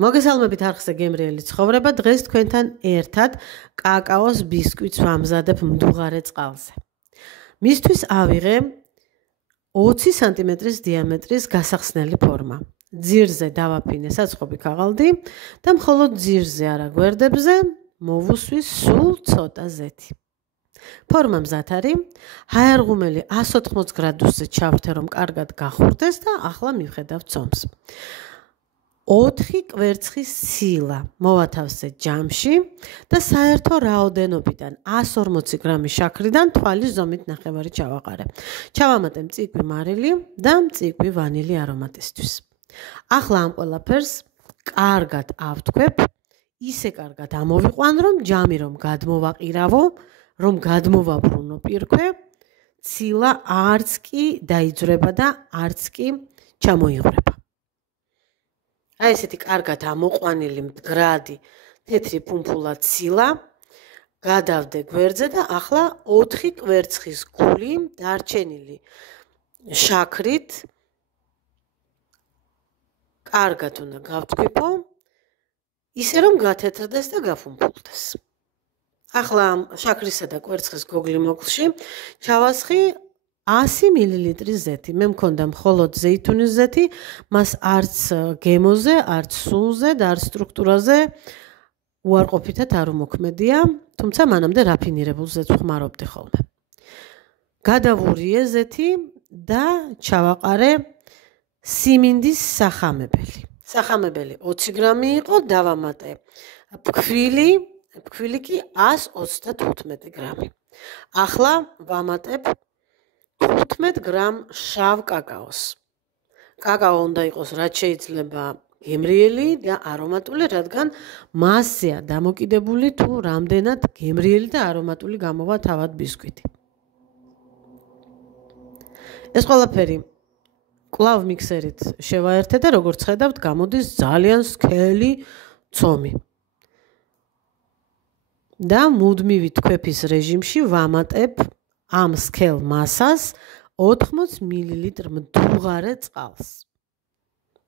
მოგესალმებით არხზე გემრიელი ცხოვრება. დღეს თქვენთან ერთად კაკაოს ბისკვიტს ვამზადებ მდუღარე წყალზე. მისთვის ავიღე 20 სანტიმეტრის დიამეტრის გასახსნელი ფორმა. ძირზე დავაფინე საცხობი ქაღალდი და მხოლოდ ძირზე არა გვერდებზე მოვუსვი სულ ცოტა ზეთი. ფორმა მზად არის. ჰაერღუმელი 180 გრადუსზე ჩავრთე, რომ კარგად გახურდეს და ახლა მივხედავ ცომს. 4 კვერცხის ცილა მოვათავსე ჯამში და საერთო რაოდენობიდან 140 გრამი შაქრიდან თვალის ზომით ნახევარი ჩავაყარე. ჩავამატე მწიკვი მარილი და მწიკვი ვანილი არომატისთვის. ახლა ამ ყველაფერს კარგად ავთქვებ, ისე კარგად ამოვიყვან, რომ ჯამი რომ გადმოვაყირავო, რომ გადმოვაბრუნო პირქვე, ცილა არც კი დაიძვრება და არც კი ჩამოიღვრება. აი ესეთი კარგად ამოყვანილი მდგრადი თეთრი ფუმფულა ცილა გადავდე გვერდზე და ახლა 4 კვერცხის გული დარჩენილი შაქრით კარგად უნდა გავთქვიფო, ისე რომ გათეთრდეს და გაფუმფულდეს. ახლა შაქრისა და კვერცხის გოგლი მოკლში ჩავასხი 100 მილილიტრის ზეთი. მე მქონდა მხოლოდ ზეითუნის ზეთი, მას არც გემოზე, არც სუნზე და არც სტრუქტურაზე უარყოფითად არ უმოქმედია, თუმცა მანამდე რაფინირებულ ზეთს ვხმარობდი ხოლმე. გადავურიე ზეთი და ჩავაყარე სიმინდის სახამებელი. სახამებელი 20 გრამი იყო, დავამატე ფქვილი კი 135 გრამი. ახლა ვამატებ 15 გრამ შავ კაკაოს. კაკაო უნდა იყოს რაც შეიძლება გემრიელი და არომატული, რადგან მასზეა დამოკიდებული თუ რამდენად გემრიელი და არომატული გამოვა თავად ბისკვიტი. ეს ყველაფერი კვლავ მიქსერით შევაერთე და როგორც ხედავთ, გამოდის ძალიან სქელი ცომი. და მუდმივი თქვეფის რეჟიმში ვამატებ ამ სქელ მასას 80 მილილიტრ მდუღარე წყალს.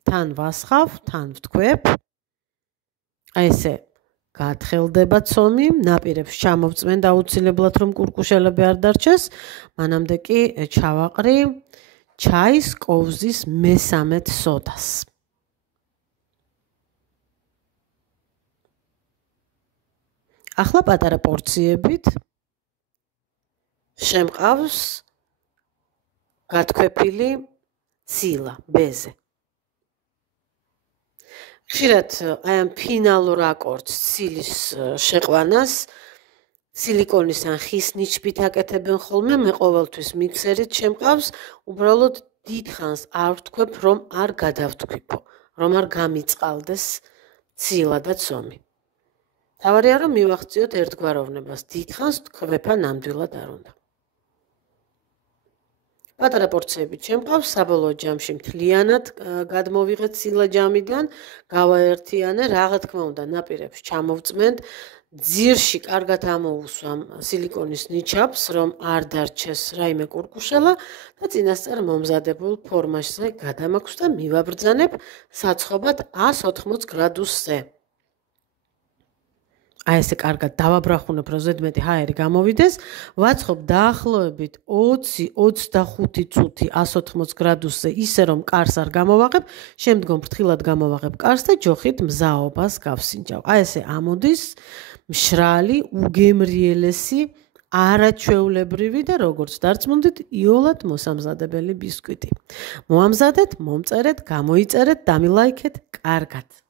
თან ვასხავ, თან ვთქვებ. აი ესე გათხელდება ცომი, ნაპირებს ჩამოვწმენ აუცილებლად, რომ კურკუშელები არ დარჩეს. მანამდე კი ჩავაყრი ჩაის კოვზის მესამედ სოდას. ახლა პატარა პორციებით შემყავს გათქვეფილი ცილა ბეზე. ხშირად აი ამ ფინალურ აკორდს ცილის შეყვანას სილიკონის ან ხის ნიჩბით აკეთებენ ხოლმე, მე ყოველთვის მიქსერით შემყავს, უბრალოდ დიდხანს არ ვთქვებ, რომ არ გადავთქვიფო, რომ არ გამიწყალდეს ცილა და ცომი. თავარია რომ მივახციოთ ერთგვაროვნებას, დიდხანს თქვეფა ნამდვილად არ უნდა. პატარა პორციებით შემყავს, საბოლოო ჯამში მთლიანად გადმოვიღეთ ცილა ჯამიდან, გავაერთიანე, რაღა თქმა უნდა, ნაპირებს ჩამოვწმენთ, ძირში კარგად ამოუსვამ სილიკონის ნიჩაბს, რომ არ დარჩეს რაიმე კურკუშელა და წინასწარ მომზადებულ ფორმაშზე გადამაქვს და მივაბრძანებ საცხობად 180 გრადუსზე. აი ესე კარგად დავაბრახუნებ, რომ ზედმეტი ჰაერი გამოვიდეს, ვაცხობ დაახლოებით 20-25 წუთი 180 გრადუსზე, ისე რომ კარს არ გამოვაღებ, შემდგომ ფრთხილად გამოვაღებ კარს და ჯოხით მზაობას გავსინჯავ. აი ესე ამოდის მშრალი, უგემრიელესი, არაჩვეულებრივი და როგორც დარწმუნდით, იოლად მოსამზადებელი ბისკვიტი. მოამზადეთ, მომწერეთ, გამოიწერეთ, დამილაიქეთ, კარგად.